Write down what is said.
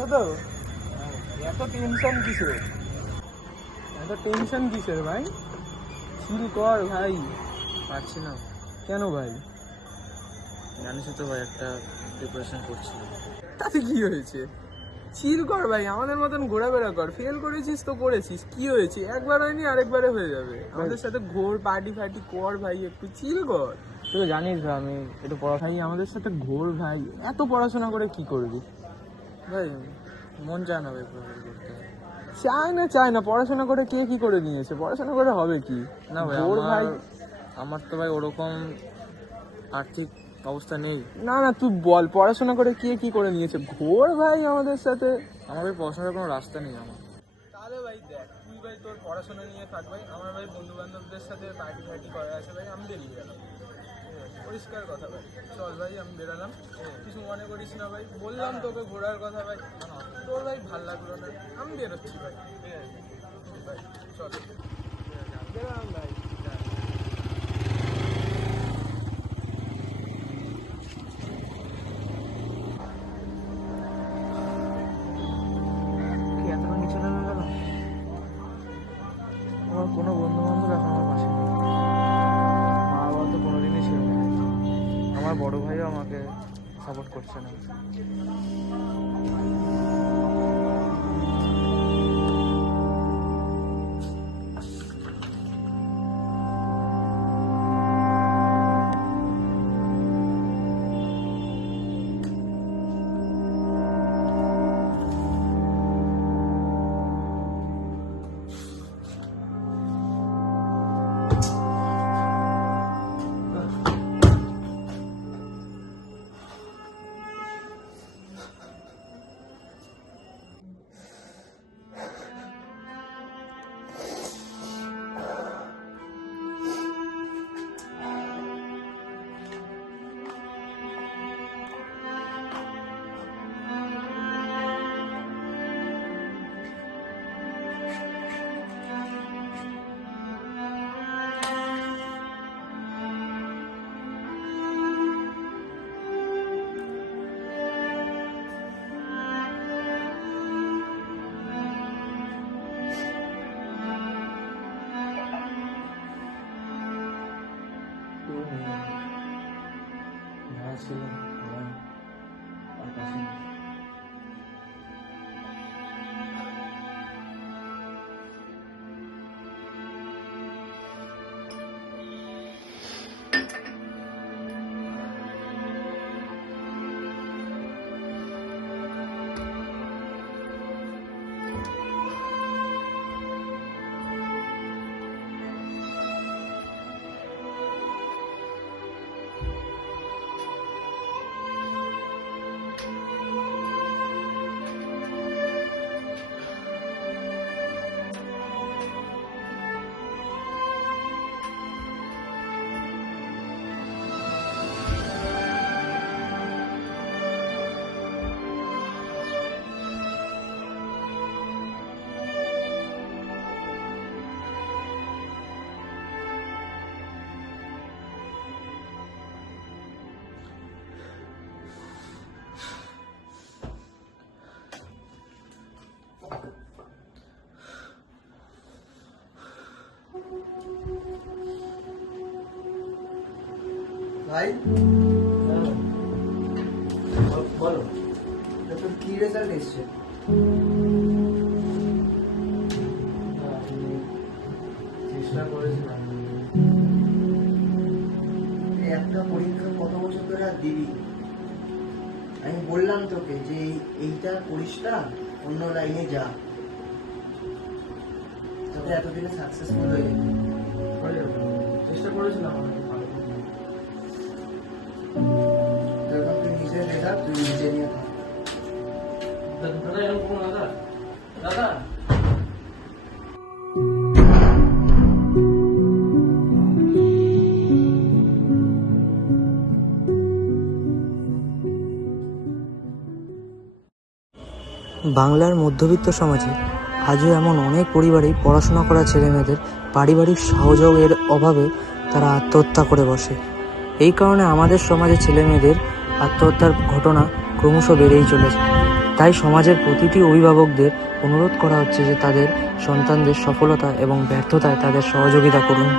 ভালো তো? এত টেনশন কিসের? এত টেনশন কিসের ভাই? চিল কর ভাই। পারছি না। কেন ভাই? জানিস তো ভাই, একটা প্রিপারেশন করছিলাম। তাতে কি হয়েছে? চিল কর ভাই, আমাদের মতন ঘোরাফেরা কর। ফেল করেছিস তো করেছিস, কি হয়েছে? একবার হয়নি আরেকবারে হয়ে যাবে। আমাদের সাথে ঘোর, পার্টি ফার্টি কর ভাই, একটু চিল কর। তুই তো জানিস ভাই আমি একটু ভাই আমাদের সাথে ঘোর ভাই, এত পড়াশোনা করে কি করবি? ভাই মন চায় না ভাই পড়াশোনা করতে। চায় না, পড়াশোনা করে কে কি করে নিয়েছে? পড়াশোনা করে হবে কি? না ভাই, ঘোর ভাই। আমার তো ভাই ওরকম আর্থিক অবস্থা নেই। না তুই বল, পড়াশোনা করে কে কি করে নিয়েছে? ঘোর ভাই আমাদের সাথে। আমার ভাই পড়াশোনার কোনো রাস্তা নেই আমার। তাহলে ভাই দেখ, তুই ভাই তোর পড়াশোনা নিয়ে থাক ভাই, আমার ভাই বন্ধু বান্ধবদের সাথে পার্টি ফার্টি করা আছে ভাই, আমি বেরিয়ে গেলাম। পরিষ্কার কথা ভাই, চল ভাই আমি বেরালাম। কিছু মনে করিস না ভাই, বললাম তোকে ঘোরার কথা ভাই, তোর ভাই ভাল লাগলো না, আমি বেরোচ্ছি ভাই। ভাই চল, বেরালাম ভাই। এতটা নিচে নেমে গেল। আমার কোনো বন্ধু বান্ধব এখন আমার পাশে নেই। মা বাবা তো কোনোদিনই ছিল না। আমার বড় ভাইও আমাকে সাপোর্ট করছে না। ছিল আর পাশে নেই। ভাই বলো, তোর কি রেজাল্ট এসছে? চেষ্টা করেছিলাম। একটা পরীক্ষা কত বছর ধরে আর দিবি? আমি বললাম তোকে যে এইটা করিস না, অন্য লাইনে যা, তাতে এতদিনে সাকসেসফুল হয়ে যাবে। চেষ্টা করেছিলাম যখন তুই নিজের রেজাল্ট তুই নিজে নিয়ে থাক। দাদা এরকম কোনো দাদা দাদা বাংলার মধ্যবিত্ত সমাজে আজও এমন অনেক পরিবারেই পড়াশোনা করা ছেলেমেয়েদের পারিবারিক সহযোগের অভাবে তারা আত্মহত্যা করে বসে। এই কারণে আমাদের সমাজে ছেলেমেয়েদের আত্মহত্যার ঘটনা ক্রমশ বেড়েই চলেছে। তাই সমাজের প্রতিটি অভিভাবকদের অনুরোধ করা হচ্ছে যে তাদের সন্তানদের সফলতা এবং ব্যর্থতায় তাদের সহযোগিতা করুন।